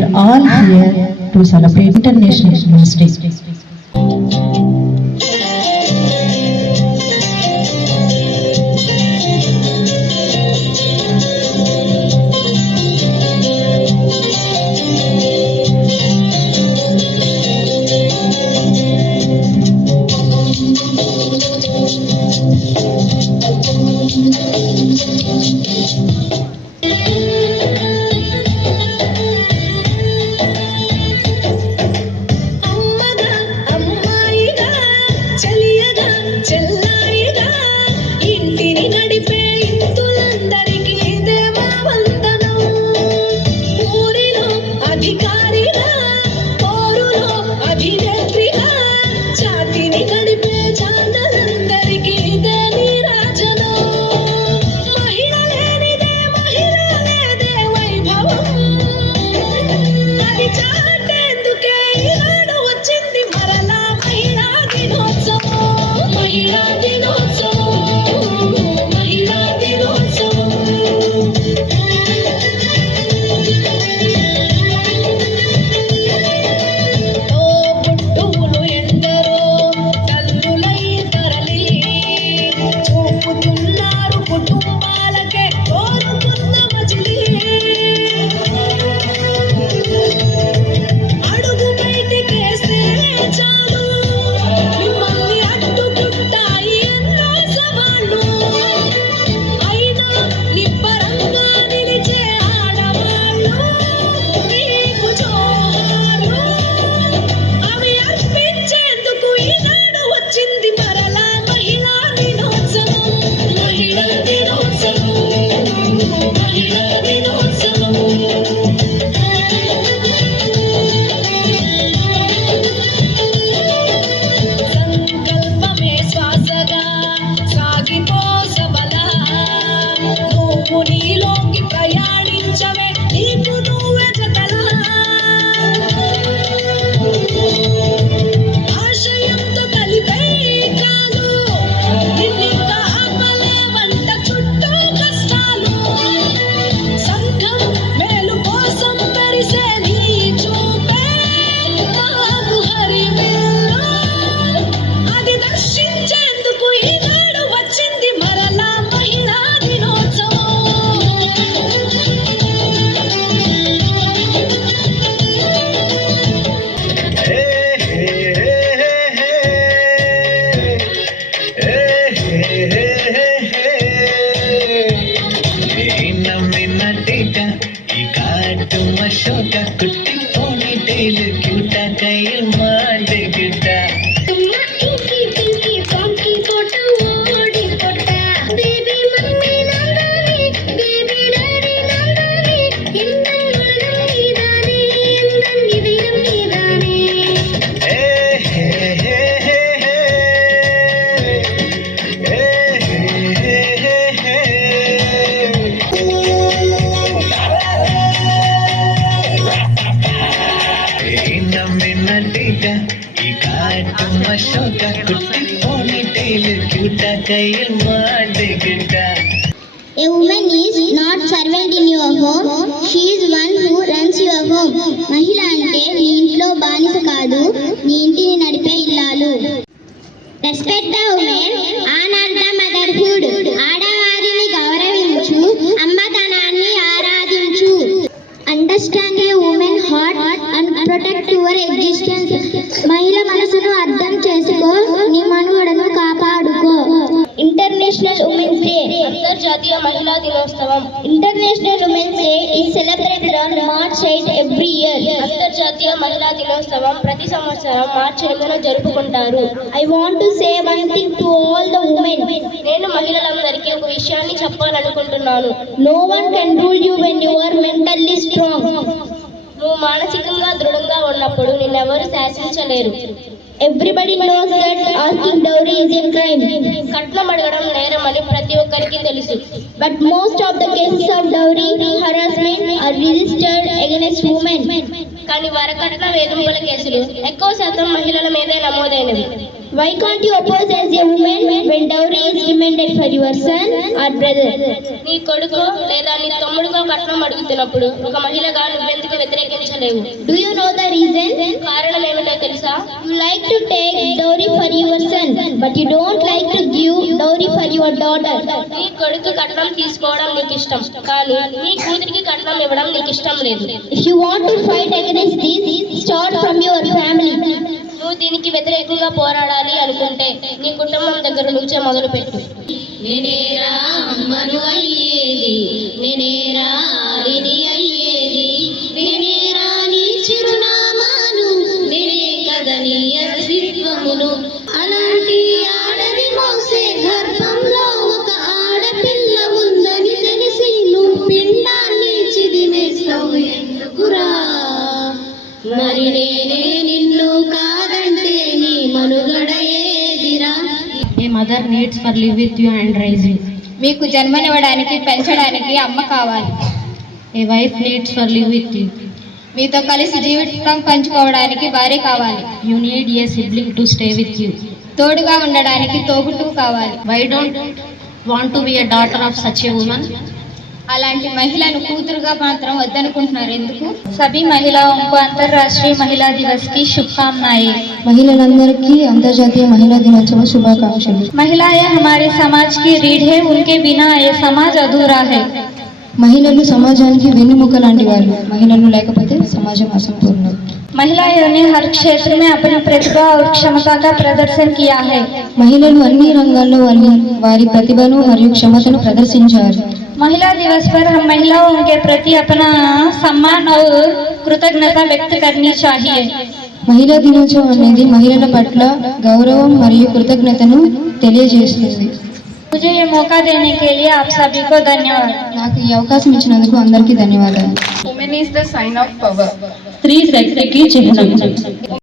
are all here to celebrate International Women's Day. A woman is not servant in your home. She is one who runs your home. మహిళ అంటే నీ ఇంట్లో బానిస కాదు, నీ ఇంటిని నడిపే ఇల్లాలు. Respect the women, honor the motherhood. ఆడవారిని గౌరవించు, అమ్మతనాన్ని ఆరాధించు. Understand a woman heart and protect your existence. మహిళ మనసును అర్థం చేసుకో, నీ మనుగడను కాపాడుకో. ఇంటర్నేషనల్ ఉమెన్స్ డే, అంతర్జాతీయ మహిళా దినోత్సవం. International women's day is celebrated on March 8 every year. అంతర్జాతీయ మహిళా దినోత్సవం ప్రతి సంవత్సరం మార్చి 8న జరుపుకుంటారు. I want to say one thing to all the women. నేను మహిళలందరికీ ఒక విషయాన్ని చెప్పాలనుకుంటున్నాను. No one can rule you when you are mentally strong. నువ్వు మానసికంగా దృఢంగా ఉన్నప్పుడు నిన్నెవరు శాసించలేరు. Everybody knows that asking dowry is a crime. కట్నం అడగడం నేరమని ప్రతి ఒక్కరికి తెలుసు. But most of the cases of dowry harassment are registered against women. కానీ వరకట్న వేధింపుల కేసులు ఎక్కువ శాతం మహిళల మీదే నమోదైనవి. Why can't you oppose as a woman when dowry is demanded for your son or brother? నీ కొడుకు లేదా నీ తమ్ముడుగా కట్నం అడుగుతున్నప్పుడు ఒక మహిళగా నువ్వెందుకు వ్యతిరేకించలేవు? Do you know the reason? కారణం ఏమిటో తెలుసా? You like to take dowry for your son, but you don't like to give dowry for your daughter. నీ కొడుకు కట్నం తీసుకోవడం నీకు ఇష్టం, కానీ నీ కూతురికి కట్నం ఇవ్వడం నీకు ఇష్టం లేదు. If you want to fight against this, start from your family. నువ్వు దీనికి వ్యతిరేకంగా పోరాడాలి అనుకుంటే నీ కుటుంబం దగ్గర నుంచే మొదలుపెట్టు. నేనేరా అమ్మను అయ్యేది, నేనేరా ఆడిని అయ్యేది, నేనేరా నీ చిరునామాను, నేనే కదా నీ అస్తిత్వమును. అలాంటి ఆడది మోసే గర్భంలో ఒక ఆడపిల్ల ఉందని తెలిసి నువ్వు పిండాన్ని చిదిమేస్తావు ఎందుకురా? మరి నేనే నిన్ను కాదంటే నీ మనుగడ ఏదిరా? A mother needs for live with you and raise you. మీకు జన్మనివ్వడానికి పెంచడానికి అమ్మ కావాలి. A wife needs for live with you. మీతో కలిసి జీవితం పంచుకోవడానికి భార్య కావాలి. You need a sibling to stay with you. తోడుగా ఉండడానికి తోబుట్టువు కావాలి. Why don't want to be a daughter of such a woman? అలాంటి మహిళను కూతురుగా మాత్రం వద్దనుకుంటున్నారు ఎందుకు? సభీ మహిళాओं को अंतर्राष्ट्रीय महिला दिवस की शुभकामनाएं. మహిళలందరికీ అంతర్జాతీయ మహిళా దినోత్సవ శుభాకాంక్షలు. महिलाएं हमारे समाज की रीढ़ है, उनके बिना ये समाज अधूरा है. మహిళలు సమాజానికి వెన్నెముక లాంటి వారు. మహిళలు లేకపోతే సమాజం అసంపూర్ణం. महिलाओं ने हर क्षेत्र में अपनी प्रतिभा और क्षमता का प्रदर्शन किया है. మహిళలు అన్ని రంగాల్లో వారి ప్రతిభను మరియు క్షమతను ప్రదర్శించారు. महिला दिवस पर हम महिलाओं के प्रति अपना सम्मान और कृतज्ञता व्यक्त करनी चाहिए. మహిళా దినోత్సవం అనేది మహిళల పట్ల గౌరవం మరియు కృతజ్ఞతను తెలియజేస్తుంది. मुझे ये मौका देने के लिए आप सभी को धन्यवाद. నాకు ఈ అవకాశం ఇచ్చినందుకు అందరికీ ధన్యవాదాలు. Women is the sign of power. స్త్రీ శక్తికి చిహ్నం.